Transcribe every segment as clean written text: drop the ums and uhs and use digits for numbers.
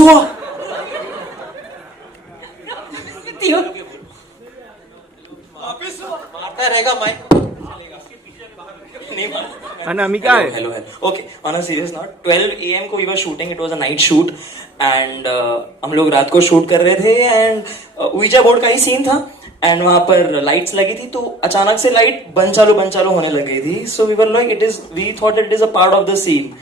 हुआ मारता रहेगा माइक अनामिका है. Hello hello okay on a serious note 12 AM को we were shooting it was a night shoot and हम लोग रात को शूट कर रहे थे एंड ouija बोर्ड का ही सीन था एंड वहां पर लाइट्स लगी थी तो अचानक से लाइट बंद चालू होने लग गई थी so we were like it is we thought it is a part of the scene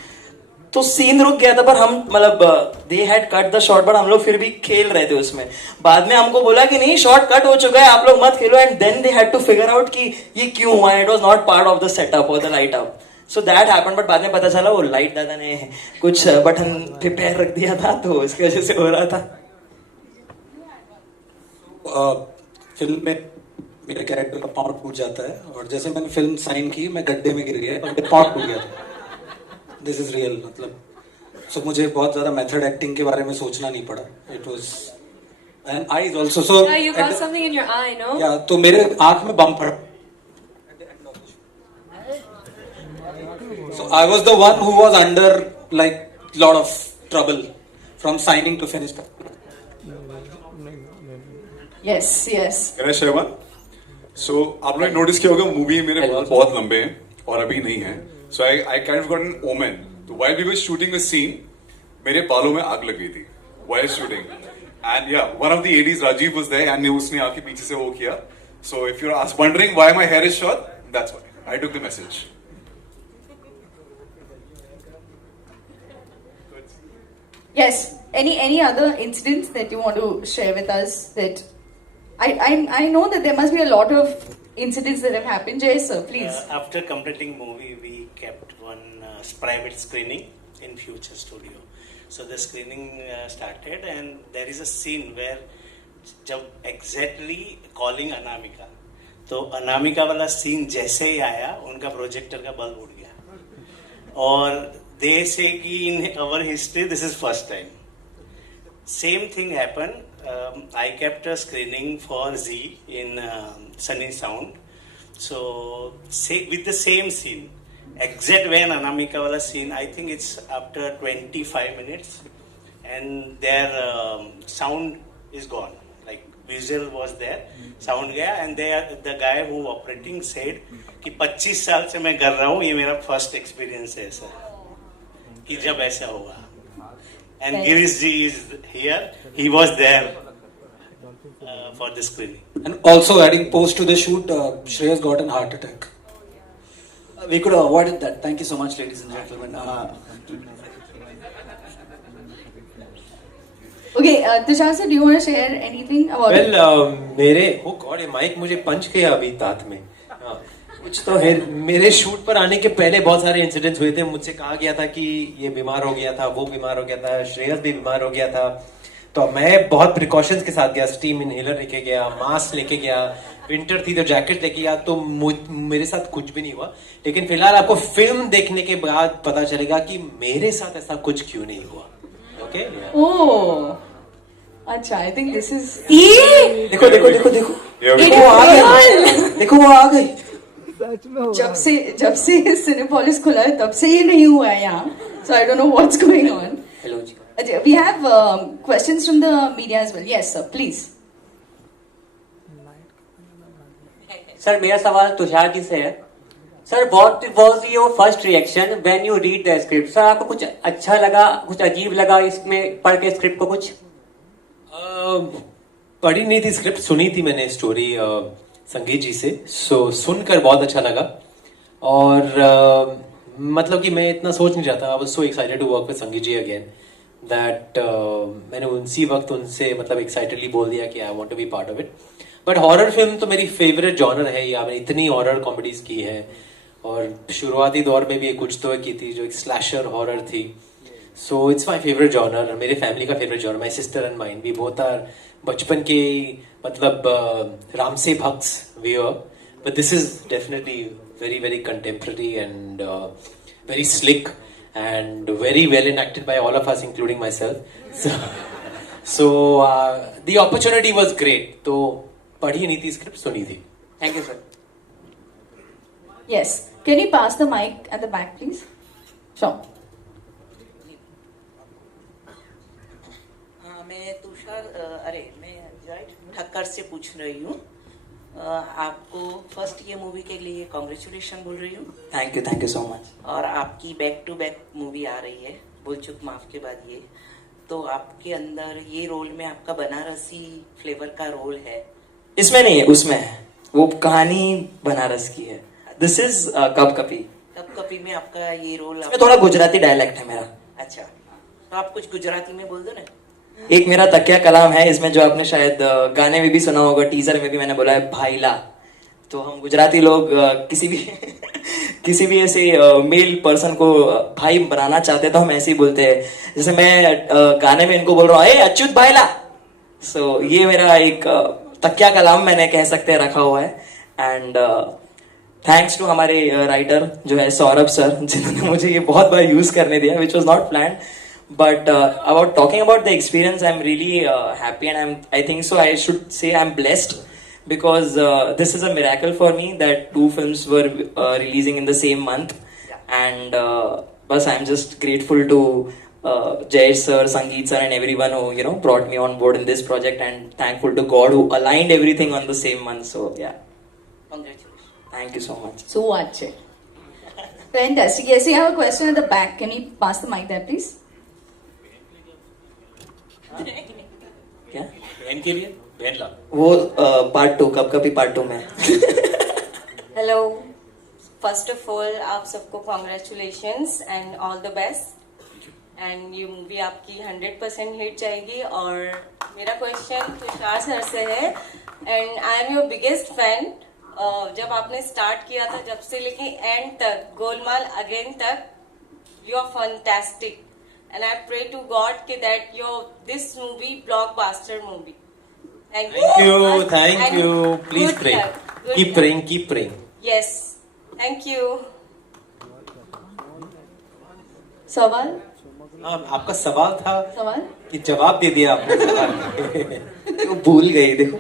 तो सीन रुक गया था पर हम मतलब they had cut the shot but हम लोग फिर भी खेल रहे थे उसमें बाद में हमको बोला कि नहीं शॉट कट हो चुका है आप लोग मत खेलो and then they had to figure out कि ये क्यों हुआ it was not part of the setup और the light up so that happened but बाद में पता चला वो लाइट दादा ने कुछ बटन पे पैर रख दिया था तो इसकी वजह से हो रहा था फिल्म में मेरे कैरेक्टर का पाँव टूट जाता है और जैसे मैंने फिल्म साइन की मैं गड्ढे में गिर गया और मेरा पाँव टूट गया था दिस इज रियल मतलब सो मुझे बहुत ज्यादा मेथड एक्टिंग के बारे में सोचना नहीं पड़ा it was and eyes also so you got something in your eye, no? या तो मेरे आंख में बम पड़ा so I was the one who was under like lot of trouble from signing to finish Yes, yes. Ganesh Sharma so आप लोग notice किया होगा मूवी मेरे बाल बहुत लंबे हैं और अभी नहीं है so I kind of got an omen तो while we were shooting the scene मेरे बालों में आग लग गई थी व्हाइल शूटिंग एंड या one of the ADs Rajiv was there and उसने आके पीछे से वो किया so if you are wondering why my hair is short that's why I took the message Yes. Any other incidents that you want to share with us? That I know that there must be a lot of incidents that have happened. Jay sir, please. After completing movie, we kept one private screening in Future Studio. So the screening started, and there is a scene where जब exactly calling Anamika, तो अनामिका वाला scene जैसे ही आया, उनका projector का bulb उड़ गया, और they say कि in our history this is first time. Same thing happened. I kept a screening for Z in Sunny Sound. So with the same scene, exact when Anamika wala scene, I think it's after 25 minutes, and their sound is gone. Like visual was there, sound गया, and the guy who operating said कि 25 साल से मैं कर रहा हूँ, ये मेरा फर्स्ट एक्सपीरियंस है सर कि जब ऐसा हुआ. And Girish ji is here. He was there for the screening. And also adding post to the shoot, Shreyas got an heart attack. We could have avoided that. Thank you so much, ladies and gentlemen. Okay, Tushar sir, do you want to share anything about it? Well मेरे ओ God ये mic मुझे पंच किया अभी दांत में. हाँ, कुछ तो है. मेरे शूट पर आने के पहले बहुत सारे इंसिडेंट्स हुए थे. मुझसे कहा गया था कि ये बीमार हो गया था, वो बीमार हो गया था, श्रेयस भी बीमार हो गया था. तो मैं बहुत प्रिकॉशंस के साथ गया. स्टीम इनहेलर लेके गया, मास्क लेके गया, विंटर थी तो जैकेट लेके गया. तो मेरे साथ कुछ भी नहीं हुआ. लेकिन फिलहाल आपको फिल्म देखने के बाद पता चलेगा कि मेरे साथ ऐसा कुछ क्यों नहीं हुआ. ओके Oh, अच्छा, I think this is. देखो देखो देखो देखो Yeah, It वो आ is गई. real. देखो वो आ गई. जब से सिनेपोलिस खुला है तब से ये नहीं हुआ है यहाँ. So I don't know what's going on. Hello ji. We have questions from the media as well. Yes, sir, please. Sir मेरा सवाल तुषार जी से है. Sir what was your first reaction when you read the script? Sir आपको कुछ अच्छा लगा, कुछ अजीब लगा इसमें पढ़ के स्क्रिप्ट को? कुछ पढ़ी नहीं थी स्क्रिप्ट, सुनी थी मैंने स्टोरी संगीत जी से. सो सुनकर बहुत अच्छा लगा. और मतलब कि मैं इतना सोच नहीं रहा था. I was so excited to work with Sangeet ji again that मैंने उसी वक्त उनसे मतलब एक्साइटेडली बोल दिया कि I want to be part of it. But horror film तो मेरी फेवरेट जॉनर है. या मैंने इतनी हॉरर कॉमेडीज की है और शुरुआती दौर में भी कुछ तो की थी जो एक स्लैशर हॉरर थी. So it's my favourite genre. मेरे फैमिली का favourite genre. My sister and mind we both are बचपन के मतलब रामसे भक्स we are. But this is definitely very very contemporary and very slick and very well enacted by all of us including myself. So the opportunity was great. तो पढ़ी नहीं थी script, सुनी थी. Thank you sir. Yes. Can you pass the mic at the back, please? Sure. हाँ, मैं ठक्कर से पूछ रही हूँ. आपको फर्स्ट ये मूवी के लिए कॉन्ग्रेचुलेशन बोल रही हूँ. Thank you so much. और आपकी बैक टू बैक मूवी आ रही है बोल चुक माफ के बाद ये. तो आपके अंदर ये रोल में आपका बनारसी फ्लेवर का रोल है. इसमें नहीं है, उसमें है. वो कहानी बनारस की है. दिस इज कप कपी. कप कपी में आपका ये रोल. इसमें थोड़ा गुजराती डायलेक्ट है मेरा. अच्छा, तो आप कुछ गुजराती में बोल दो ना. एक मेरा तकिया कलाम है इसमें, जो आपने शायद गाने में भी सुना होगा, टीजर में भी मैंने बोला है भाईला. तो हम गुजराती लोग किसी भी ऐसे मेल पर्सन को भाई बनाना चाहते हैं तो हम ऐसे ही बोलते हैं. जैसे मैं गाने में इनको बोल रहा हूँ ए अच्युत भाईला. सो ये मेरा एक तकिया कलाम मैंने कह सकते हैं रखा हुआ है. एंड थैंक्स टू हमारे राइटर जो है सौरभ सर, जिन्होंने मुझे ये बहुत बार यूज करने दिया, which was not planned. But about talking about the experience, I'm really happy, and I think so I should say I'm blessed, because this is a miracle for me that 2 films were releasing in the same month. And but I'm just grateful to Jayesh sir, Sangeet sir, and everyone who brought me on board in this project, and thankful to God who aligned everything on the same month. So yeah, Congratulations. thank you so much. So much. Fantastic. Yes, we have a question at the back. Can you pass the mic there, please? क्या बहन के लिए बहन ला. वो part 2 कब कभी part 2 में. Hello, first of all आप सबको congratulations and all the best. And ये मूवी आपकी 100% हिट जाएगी. और मेरा क्वेश्चन तुषार सर से है, and I am your biggest fan. जब आपने स्टार्ट किया था जब से लेके एंड तक, गोलमाल अगेन तक, you are fantastic. And I pray to God that this movie blockbuster movie. Thank Thank you. Please good pray. luck. Good Keep luck. praying. Keep praying. Yes. Thank you. सवाल. आपका सवाल था सवाल. कि जवाब दे दिया आपने सवाल. वो भूल गई. देखो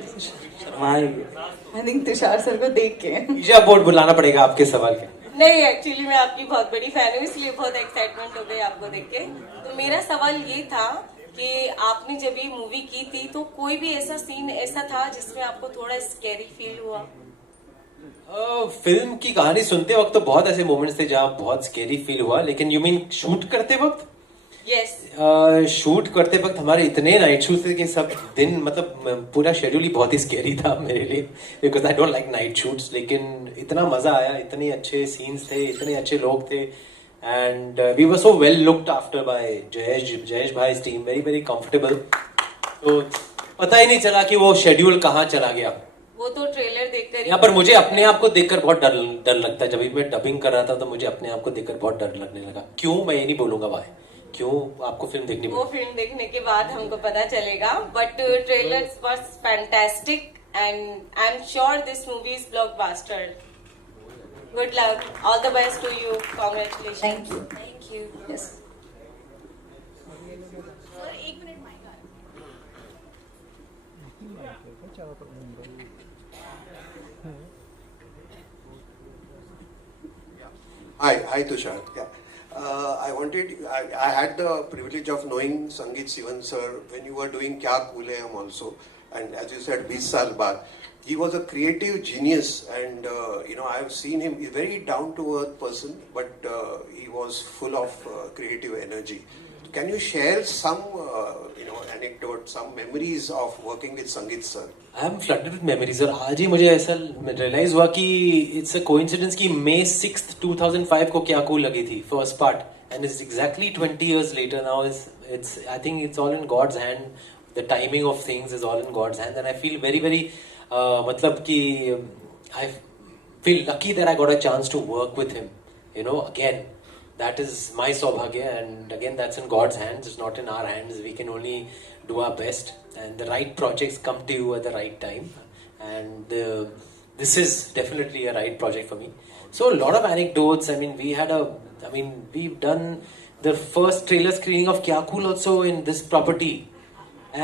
शर्मा रही है. I think तुषार सर को देख के. ईशा बोर्ड बुलाना पड़ेगा आपके सवाल के. नहीं, एक्चुअली मैं आपकी बहुत बड़ी फैन हूँ, इसलिए बहुत एक्साइटमेंट हो गई आपको देख के. तो मेरा सवाल ये था कि आपने जब ये मूवी की थी तो कोई भी ऐसा सीन ऐसा था जिसमें आपको थोड़ा स्कैरी फील हुआ? फिल्म की कहानी सुनते वक्त तो बहुत ऐसे मोमेंट्स थे जहाँ बहुत स्केरी फील हुआ, लेकिन यू मीन शूट करते वक्त? यस. शूट करते वक्त हमारे इतने नाइट शूट थे कि सब दिन मतलब पूरा शेड्यूल ही बहुत ही स्केरी था मेरे लिए, because I don't like night shoots. लेकिन इतना मजा आया, इतने अच्छे सीन्स थे, इतने अच्छे लोग थे, and we were so well looked after by Jayesh bhai team, very very comfortable. तो पता ही नहीं चला कि वो शेड्यूल कहाँ चला गया. वो तो ट्रेलर देखकर ही. यहाँ पर मुझे अपने आप को देखकर बहुत डर लगता है. जब भी मैं डबिंग कर रहा था तो मुझे अपने आप को देखकर बहुत डर लगने लगा. क्यों, मैं ये नहीं बोलूंगा वाई, क्यों आपको फिल्म देखनी वो पड़ी. फिल्म देखने के बाद हमको पता चलेगा, but trailer was fantastic and I am sure this movie is blockbuster. Good luck, all the best to you, congratulation. Thank you. Thank you. Yes. Hi Tushar. Yeah. I had the privilege of knowing Sangeet Sivan sir when you were doing Kya Cool Hai Hum also, and as you said, 20 saal baad. He was a creative genius, and I have seen him. He's a very down-to-earth person, but he was full of creative energy. Can you share some, anecdote, some memories of working with Sangeet sir? I am flooded with memories. और आज ही मुझे ऐसा realise हुआ कि it's a coincidence कि May 6th 2005 को क्या cool लगी थी first part, and it's exactly 20 years later now. It's I think it's all in God's hand. The timing of things is all in God's hand, and I feel very very मतलब कि I feel lucky that I got a chance to work with him. Again, that is my saubhagya, and again that's in God's hands. It's not in our hands. We can only do our best, and the right projects come to you at the right time, and this is definitely a right project for me. So a lot of anecdotes. We've done the first trailer screening of Kya Cool also in this property,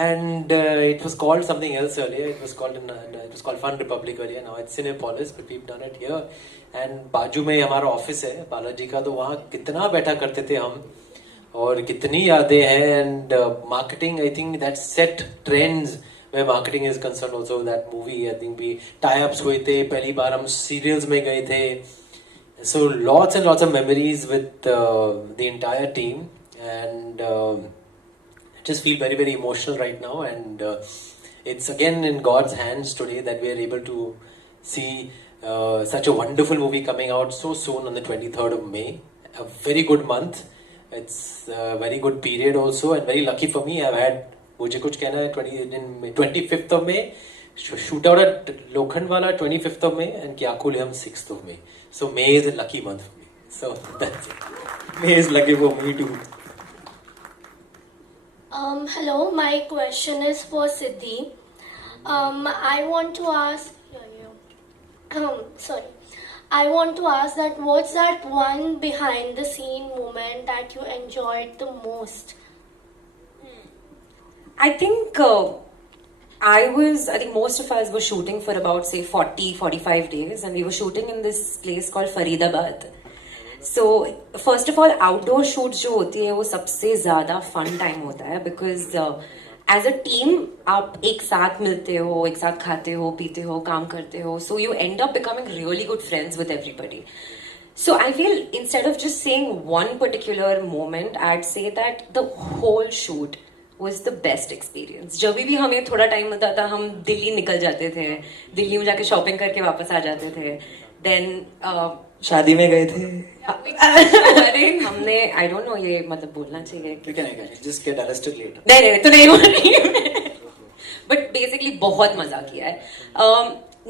and it was called something else earlier. It was called Fun Republic earlier. Now it's Cinepolis, but we've done it here. And बाजू में हमारा office है बालाजी का, तो वहाँ कितना बैठा करते थे हम, और कितनी यादें हैं. And marketing, I think that set trends where marketing is concerned also. That movie, I think we tie-ups हुए थे, पहली बार हम serials में गए थे. So lots and lots of memories with the entire team, and I just feel very very emotional right now, and it's again in God's hands today that we are able to see such a wonderful movie coming out so soon on the 23rd of May. A very good month. It's a very good period also, and very lucky for me. I've had, मुझे कुछ कहना है, 25th of May, shoot out at Lokhandwala 25th of May, and Kya Cool Hai Hum 6th of May. So May is a lucky month for me. So that's it. May is lucky for me too. Hello, my question is for Siddhi. I want to ask. Sorry. I want to ask that what's that one behind the scene moment that you enjoyed the most? I think most of us were shooting for about say 40-45 days, and we were shooting in this place called Faridabad. So first of all, outdoor shoots जो होती है वो सबसे ज़्यादा fun time होता है, because as a team आप एक साथ मिलते हो, एक साथ खाते हो, पीते हो, काम करते हो, so you end up becoming really good friends with everybody. So I feel instead of just saying one particular moment, I'd say that the whole shoot was the best experience. जब भी हमें थोड़ा टाइम मिलता था हम दिल्ली निकल जाते थे, दिल्ली में जाके शॉपिंग करके वापस आ जाते थे. Then शादी में गए थे. अरे हमने I don't know, ये मतलब बोलना चाहिए. Just get arrested later. नहीं तो नहीं बोल रही. But basically बहुत मजा किया है.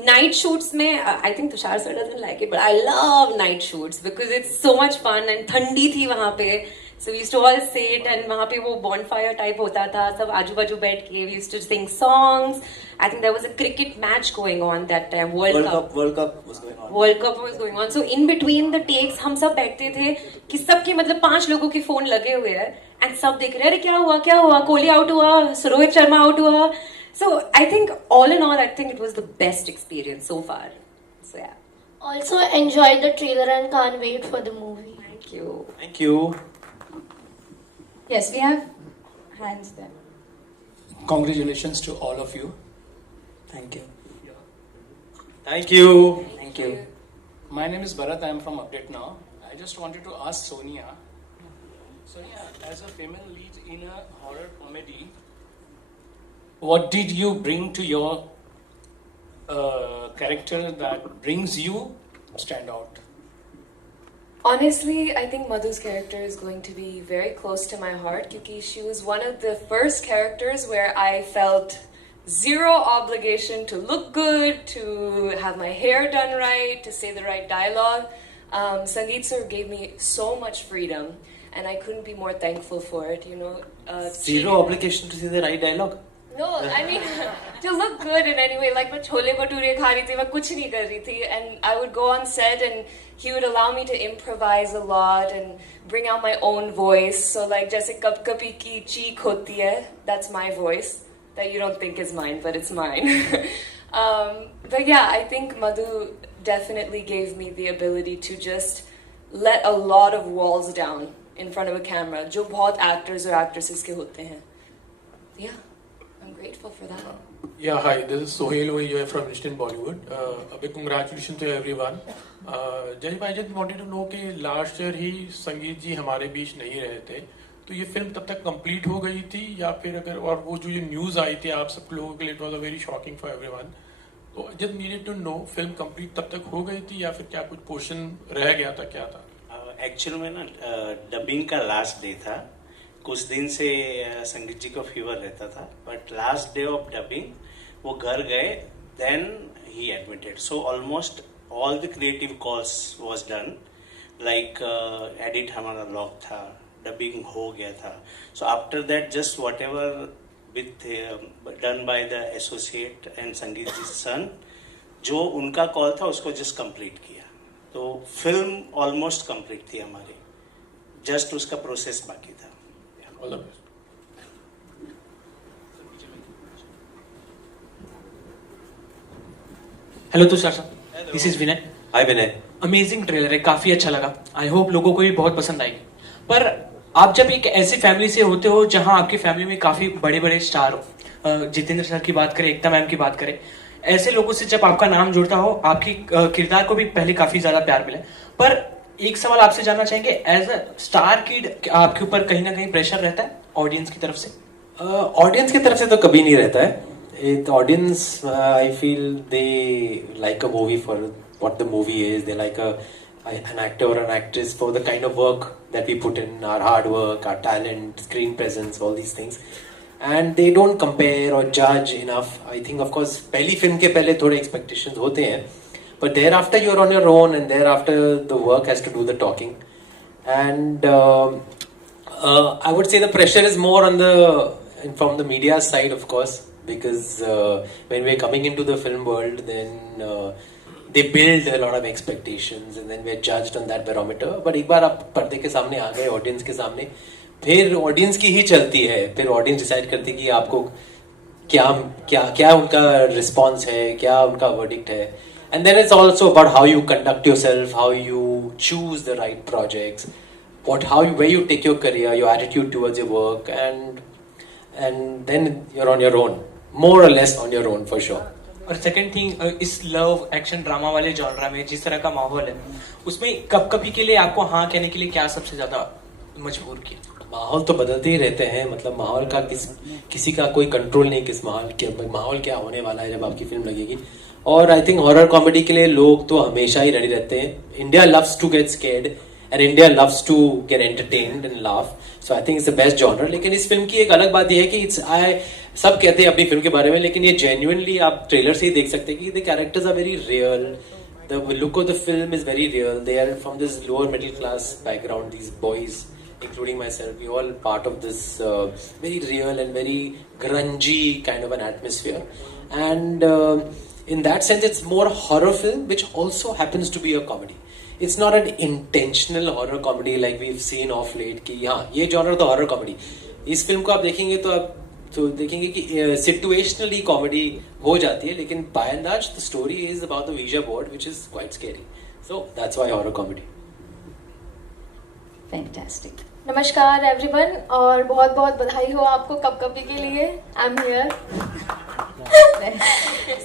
Night shoots में I think Tushar sir doesn't like it, but I love night shoots because it's so much fun, and ठंडी थी वहाँ पे. So we used to all sit, and वहाँ पे वो bonfire type होता था, सब आजू बाजू बैठ के we used to sing songs. I think there was a cricket match going on that time. World Cup was going on. World Cup was going on. So in between the takes हम सब बैठते थे कि सबके मतलब 5 लोगों के phone लगे हुए हैं, and सब देख रहे हैं, अरे क्या हुआ, कोहली आउट हुआ, रोहित शर्मा आउट हुआ. So I think all in all, I think it was the best experience so far. So yeah. Also enjoyed the trailer and can't wait for the movie. Thank you. Thank you. Yes, we have hands there. Congratulations to all of you. Thank you. Thank you. Thank you. My name is Bharat. I am from Update Now. I just wanted to ask Sonia. Sonia, as a female lead in a horror comedy, what did you bring to your character that brings you stand out? Honestly, I think Madhu's character is going to be very close to my heart because she was one of the first characters where I felt zero obligation to look good, to have my hair done right, to say the right dialogue. Sangeet sir gave me so much freedom and I couldn't be more thankful for it, you know. Zero obligation to say the right dialogue. No, I mean, to look good in any way. Like, मैं छोले भटूरे खा रही थी, मैं कुछ नहीं कर रही थी. And I would go on set and he would allow me to improvise a lot and bring out my own voice. So like, जैसे कप कपी की चीख होती है, that's my voice. That you don't think is mine, but it's mine. But yeah, I think Madhu definitely gave me the ability to just let a lot of walls down in front of a camera, जो बहुत actors और actresses के होते हैं. Yeah. I'm grateful for that. Yeah, hi, this is Sohail over here from Instant Bollywood. A big congratulations to everyone. Jai, I just wanted to know कि last year ही संगीत जी हमारे बीच नहीं रहे थे, तो ये फिल्म तब तक कंप्लीट हो गई थी या फिर अगर और वो जो ये न्यूज़ आई थी आप सब लोगों के लिए, it was a very shocking for everyone. तो just needed to know film complete तब तक हो गई थी या फिर क्या कुछ पोर्शन रह गया था, क्या था? एक्चुअल में ना डबिंग का लास्ट डे था. कुछ दिन से संगीत जी को फीवर रहता था, but last day of dubbing वो घर गए, then he admitted. So almost all the creative calls was done, like edit हमारा लॉक था, डबिंग हो गया था. So after that just whatever with done by the associate and Sangeet ji सन, जो उनका कॉल था उसको जस्ट कंप्लीट किया. तो फिल्म ऑलमोस्ट कंप्लीट थी हमारी, जस्ट उसका प्रोसेस बाकी था. All the best. Hello Tushar sir, this is Vinay. Hi Vinay. Amazing trailer है, काफी अच्छा लगा. आई होप लोगों को भी बहुत पसंद आएगी. पर आप जब एक ऐसी फैमिली से होते हो जहां आपकी फैमिली में काफी बड़े बड़े स्टार हो, जितेंद्र सर की बात करें, एकता मैम की बात करें, ऐसे लोगों से जब आपका नाम जुड़ता हो, आपकी किरदार को भी पहले काफी ज्यादा प्यार मिले. पर एक सवाल आपसे जानना चाहेंगे, एज अ स्टार किड आपके ऊपर कहीं ना कहीं प्रेशर रहता है ऑडियंस की तरफ से? ऑडियंस की तरफ से तो कभी नहीं रहता है. It audience, I feel they like a movie for what the movie is. They like an actor or an actress for the kind of work that we put in, our hard work, our talent, screen presence, all these things. And they don't compare or judge enough. I think, of course, पहली film के पहले थोड़े expectations होते हैं, but thereafter you're on your own, and thereafter the work has to do the talking. And I would say the pressure is more on from the media side, of course. Because when we're coming into the film world, then they build a lot of expectations and then we're judged on that barometer. But एक बार आप पर्दे के सामने आ गए, audience के सामने, फिर audience की ही चलती है. फिर ऑडियंस डिसाइड करती है कि आपको क्या क्या क्या उनका रिस्पॉन्स है, क्या उनका वर्डिक्ट है. And then it's also about how you conduct yourself, how you choose the right projects, where you take your career, your attitude towards your work, and then you're on your own. More or less on your own, for sure. और second thing, इस love action drama वाले genre में जिस तरह का माहौल है, उसमें कब कभी के लिए आपको हाँ कहने के लिए क्या सबसे ज्यादा मजबूर किया? माहौल तो बदलते ही रहते हैं. मतलब माहौल का किसी का कोई कंट्रोल नहीं, किस माहौल क्या होने वाला है जब आपकी फिल्म लगेगी. और आई थिंक हॉरर कॉमेडी के लिए लोग तो हमेशा ही रेडी रहते हैं. India loves to get scared and India loves to get entertained and laugh. So I think it's the best genre. लेकिन इस फिल्म की एक अलग बात यह है कि सब कहते हैं अपनी फिल्म के बारे में, लेकिन ये genuinely आप ट्रेलर से ही देख सकते हैं कि the characters are very real. The look of the film is very real. They are from this lower middle class background. These boys, including myself, we all part of this very real and very grungy kind of an atmosphere. And in that sense, it's more horror film, which also happens to be a comedy. It's not an intentional horror comedy like we've seen of late कि हाँ ये genre तो horror comedy. इस film को आप देखेंगे तो आप देखेंगे कि situationally comedy हो जाती है, लेकिन by and large the story is about the Ouija board, which is quite scary. So that's why horror comedy. Fantastic. नमस्कार एवरीवन और बहुत बहुत बधाई हो आपको कप कपी के लिए. I am here.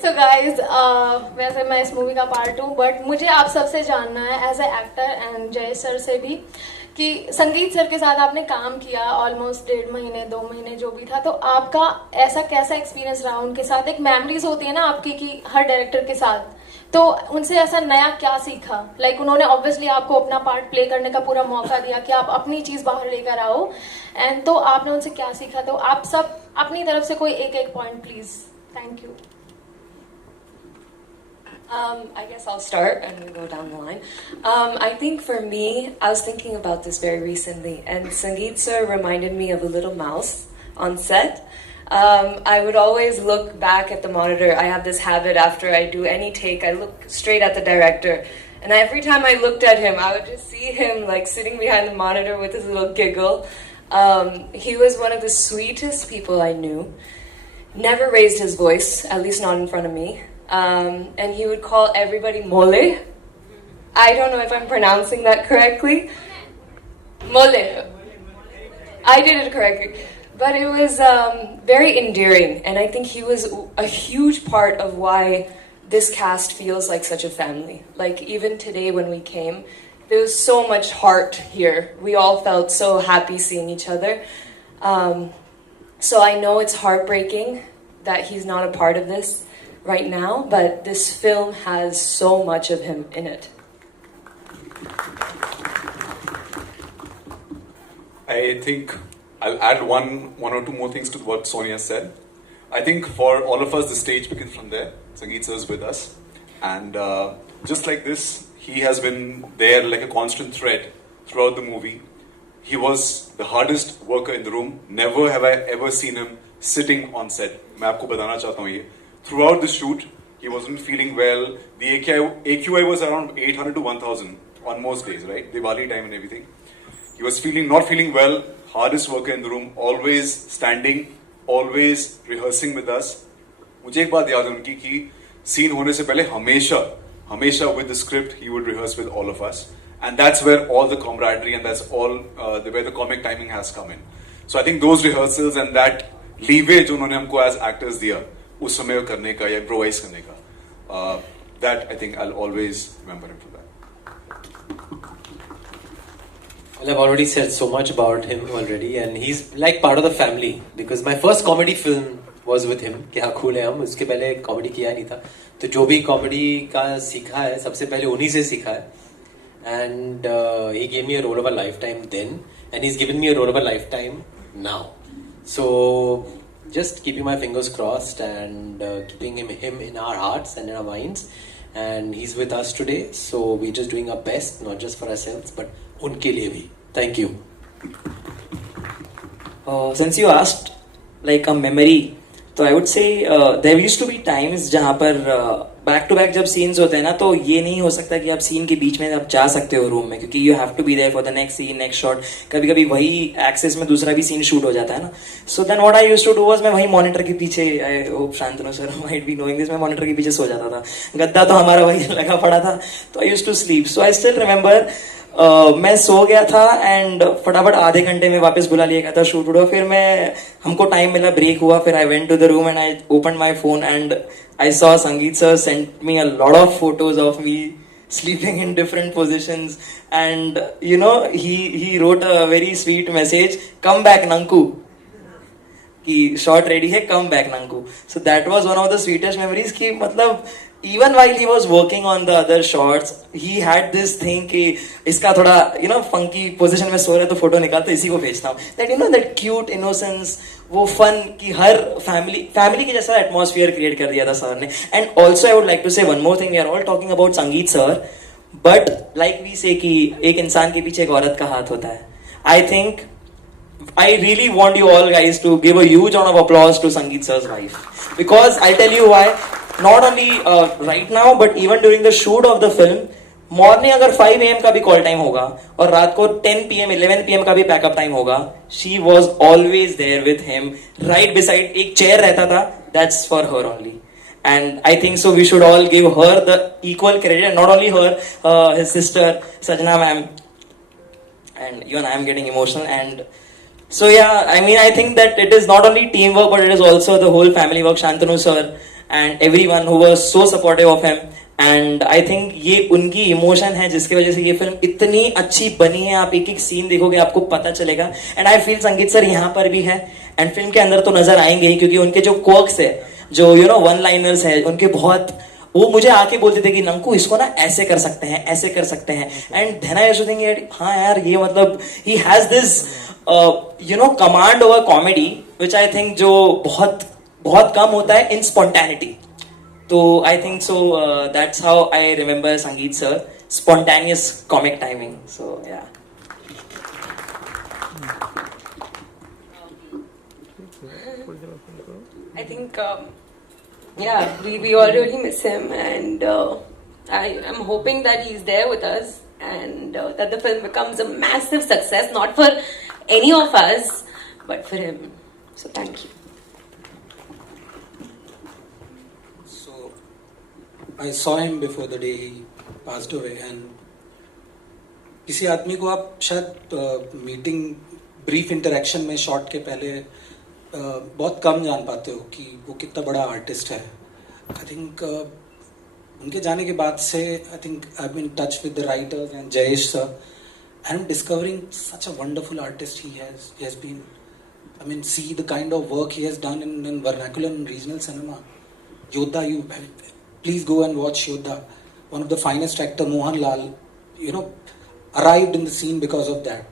So guys, वैसे मैं इस मूवी का पार्ट हूँ, बट मुझे आप सबसे जानना है एज ए एक्टर एंड जय सर से भी कि संगीत सर के साथ आपने काम किया ऑलमोस्ट 1.5 महीने 2 महीने जो भी था, तो आपका ऐसा कैसा एक्सपीरियंस रहा उनके साथ. एक मेमोरीज होती है ना आपकी कि हर डायरेक्टर के साथ, तो उनसे ऐसा नया क्या सीखा. लाइक उन्होंने ऑब्वियसली आपको अपना पार्ट प्ले करने का पूरा मौका दिया कि आप अपनी चीज बाहर लेकर आओ, एंड तो आपने उनसे क्या सीखा. तो आप सब अपनी तरफ से कोई एक एक point please. Thank you. I guess I'll start and we'll go down the line. I think for me, I was thinking about this very recently, and Sangeet sir reminded me of a little mouse on set. I would always look back at the monitor. I have this habit after I do any take, I look straight at the director. And every time I looked at him, I would just see him like sitting behind the monitor with his little giggle. He was one of the sweetest people I knew. Never raised his voice, at least not in front of me. And he would call everybody Mole. I don't know if I'm pronouncing that correctly. Mole. I did it correctly. But it was very endearing, and I think he was a huge part of why this cast feels like such a family. Like even today when we came, there was so much heart here. We all felt so happy seeing each other. So I know it's heartbreaking that he's not a part of this right now, but this film has so much of him in it. I think I'll add one or two more things to what Sonia said. I think for all of us, the stage begins from there. Sangeet sir is with us, and just like this, he has been there like a constant thread throughout the movie. He was the hardest worker in the room. Never have I ever seen him sitting on set. मैं आपको बताना चाहता हूँ ये. Throughout the shoot, he wasn't feeling well. The AQI was around 800 to 1000 on most days, right? Diwali time and everything. He was not feeling well. Hardest worker in the room. Always standing, always rehearsing with us. मुझे एक बात याद है उनकी कि scene होने से पहले हमेशा with the script he would rehearse with all of us, and that's where all the camaraderie and that's all where the comic timing has come in. So I think those rehearsals and that leeway जो उन्होंने हमको as actors दिया उस समय करने का या improvise करने का, that I think I'll always remember him for that. Well, I've already said so much about him already, and he's like part of the family because my first comedy film was with him. क्या cool है हम, उसके पहले comedy किया नहीं था, तो जो भी comedy का सीखा है सबसे पहले उन्हीं से सीखा है. And he gave me a role of a lifetime then, and he's given me a role of a lifetime now. So just keeping my fingers crossed and keeping him in our hearts and in our minds. And he's with us today, so we're just doing our best, not just for ourselves, but उनके लिए भी. Thank you. Since you asked like a memory, तो I would say there used to be times जहाँ पर back to back जब scenes होते हैं ना, तो ये नहीं हो सकता कि आप सीन के बीच में आप जा सकते हो रूम में, क्योंकि you have to be there for the next scene, next shot. कभी कभी वही एक्सेस में दूसरा भी सीन शूट हो जाता है ना. So then what I used to do was, मैं वही मॉनिटर के पीछे, I hope Shantanu sir might be knowing this, मैं मॉनिटर के पीछे सो जाता था. गद्दा तो हमारा वही लगा पड़ा था, तो I used to sleep. So I still remember मैं सो गया था एंड फटाफट आधे घंटे में वापस बुला लिया गया था शूट हुआ. फिर हमको टाइम मिला, ब्रेक हुआ, फिर I went to the room and I open my phone and I saw Sangeet sir sent me a lot of photos of me sleeping in different positions, and you know he wrote a very sweet message, come back Nanku, ki shot ready hai, come back Nanku. So that was one of the sweetest memories ki matlab even while he was working on the other shots, he had this thing कि इसका थोड़ा funky position में सो रहा है तो photo निकालते इसी को भेजता हूँ. That that cute innocence, वो fun कि हर family की जैसा atmosphere create कर दिया था सर ने. And also I would like to say one more thing. We are all talking about Sangeet sir, but like we say कि एक इंसान के पीछे एक औरत का हाथ होता है. I think I really want you all guys to give a huge round of applause to Sangeet sir's wife, because I'll tell you why. Not only right now, but even during the shoot of the film, morning अगर 5 AM का भी call time होगा और रात को 10 PM 11 PM का भी packup time होगा, she was always there with him, right beside. एक चेयर रहता था, that's for her only. And I think so we should all give her the equal credit, and not only her, his sister Sajna ma'am, and even I am getting emotional. And so yeah, I mean, I think that it is not only teamwork, but it is also the whole family work. Shantanu sir and everyone who was so supportive of him. And I think ये उनकी emotion है जिसकी वजह से ये film इतनी अच्छी बनी है. आप एक एक सीन देखोगे आपको पता चलेगा. एंड आई फील संगीत सर यहाँ पर भी है एंड फिल्म के अंदर तो नजर आएंगे ही, क्योंकि उनके जो क्वर्क्स है, जो यू नो वन लाइनर्स है उनके बहुत, वो मुझे आके बोलते थे कि नंकू इसको ना ऐसे कर सकते हैं, ऐसे कर सकते हैं. And then I used to think हाँ यार ये मतलब he has this you know command over comedy which I think जो बहुत बहुत कम होता है in spontaneity. So I think so. That's how I remember Sangeet sir. Spontaneous comic timing. So yeah. I think, yeah, we all really miss him, and I'm hoping that he's there with us, and that the film becomes a massive success, not for any of us, but for him. So thank you. I saw him before the day he passed away, and किसी आदमी को आप शायद meeting brief interaction में shot के पहले बहुत कम जान पाते हो कि वो कितना बड़ा आर्टिस्ट है. आई थिंक उनके जाने के बाद से I think I have been touch with the writers and Jayesh sir, and I'm discovering such a wonderful artist he has been. I mean, see the kind of work he has done in vernacular and regional cinema. Yodha, please go and watch Yodha. One of the finest actor, Mohanlal, you know, arrived in the scene because of that.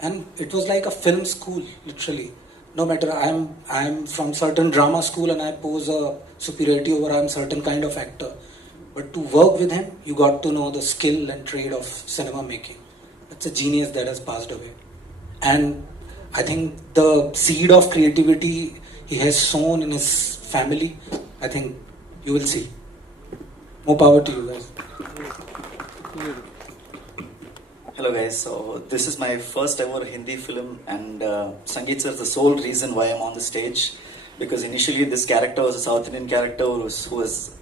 And it was like a film school, literally. No matter I'm from certain drama school and I pose a superiority over I'm certain kind of actor. But to work with him, you got to know the skill and trade of cinema making. It's a genius that has passed away. And I think the seed of creativity he has sown in his family, I think you will see. More power to you guys. Hello guys, so this is my first ever Hindi film, and Sangeet sir is the sole reason why I'm on the stage, because initially this character was a South Indian character who was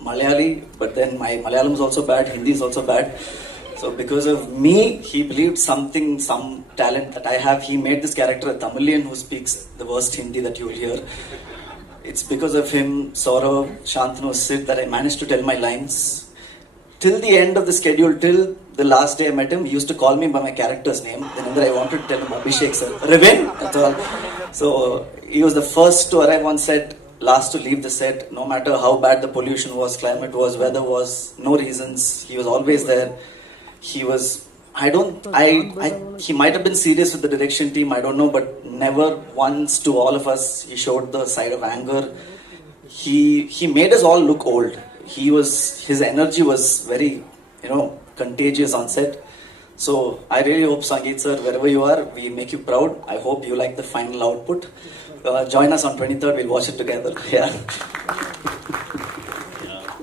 Malayali, but then my Malayalam is also bad, Hindi is also bad. So because of me, he believed some talent that I have. He made this character a Tamilian who speaks the worst Hindi that you will hear. It's because of him, Saurav, Shantanu, Sid, that I managed to tell my lines. Till the end of the schedule, till the last day I met him, he used to call me by my character's name. Whenever I wanted to tell him Abhishek sir, Ravin, that's all. So he was the first to arrive on set, last to leave the set. No matter how bad the pollution was, climate was, weather was, no reasons, he was always there. He was, he might have been serious with the direction team, I don't know, but never once to all of us he showed the side of anger. He made us all look old. His energy was very, you know, contagious on set. So I really hope, Sangeet sir, wherever you are, we make you proud. I hope you like the final output. Join us on 23rd, we'll watch it together. Yeah.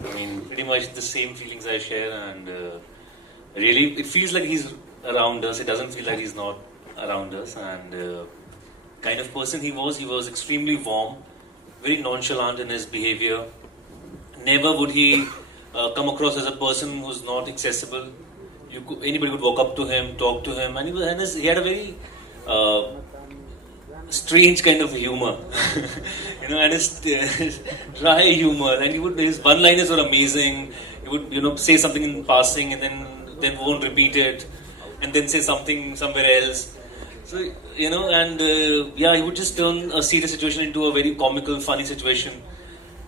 I mean, pretty much the same feelings I share, and really, it feels like he's around us. It doesn't feel like he's not around us. And kind of person he was extremely warm, very nonchalant in his behavior. Never would he come across as a person who's not accessible. Anybody could walk up to him, talk to him, and he had a very strange kind of humor, you know, and his dry humor. And his one-liners were amazing. He would, you know, say something in passing and then won't repeat it, and then say something somewhere else. So, you know, and yeah, he would just turn a serious situation into a very comical, funny situation.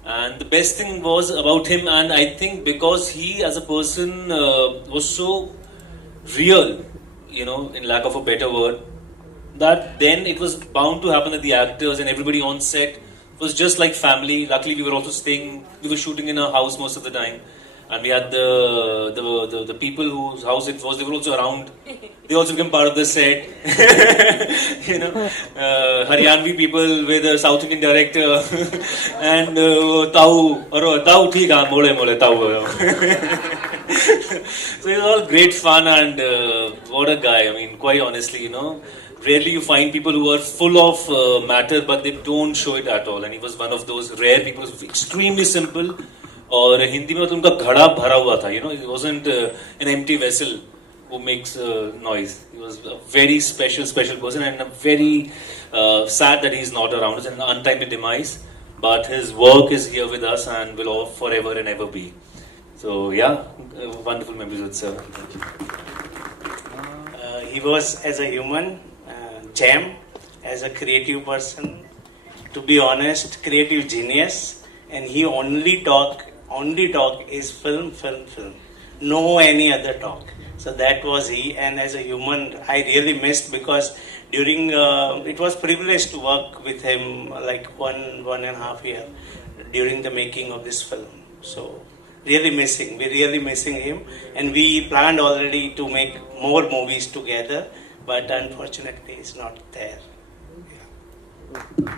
And the best thing was about him, and I think because he as a person was so real, you know, in lack of a better word, that then it was bound to happen that the actors and everybody on set was just like family. Luckily, we were also we were shooting in a house most of the time. And we had the people whose house it was, they were also around. They also became part of the set. You know, Haryanvi people with a South Indian director. And Tau theek haan, mole Tau. So it was all great fun, and what a guy. I mean, quite honestly, you know, rarely you find people who are full of matter, but they don't show it at all. And he was one of those rare people who was extremely simple. और हिंदी में तो उनका घड़ा भरा हुआ था, you know, it wasn't an empty vessel. who makes noise. He was a very special person, and I'm very sad that he's not around. It's an untimely demise, but his work is here with us and will all forever and ever be. So yeah, wonderful memories with sir. Thank you. He was, as a human, gem, as a creative person, to be honest, creative genius, and he only talk is film. No any other talk. So that was he, and as a human, I really missed, because during it was privileged to work with him like one and a half year during the making of this film. So we're really missing him, and we planned already to make more movies together, but unfortunately it's not there. Yeah.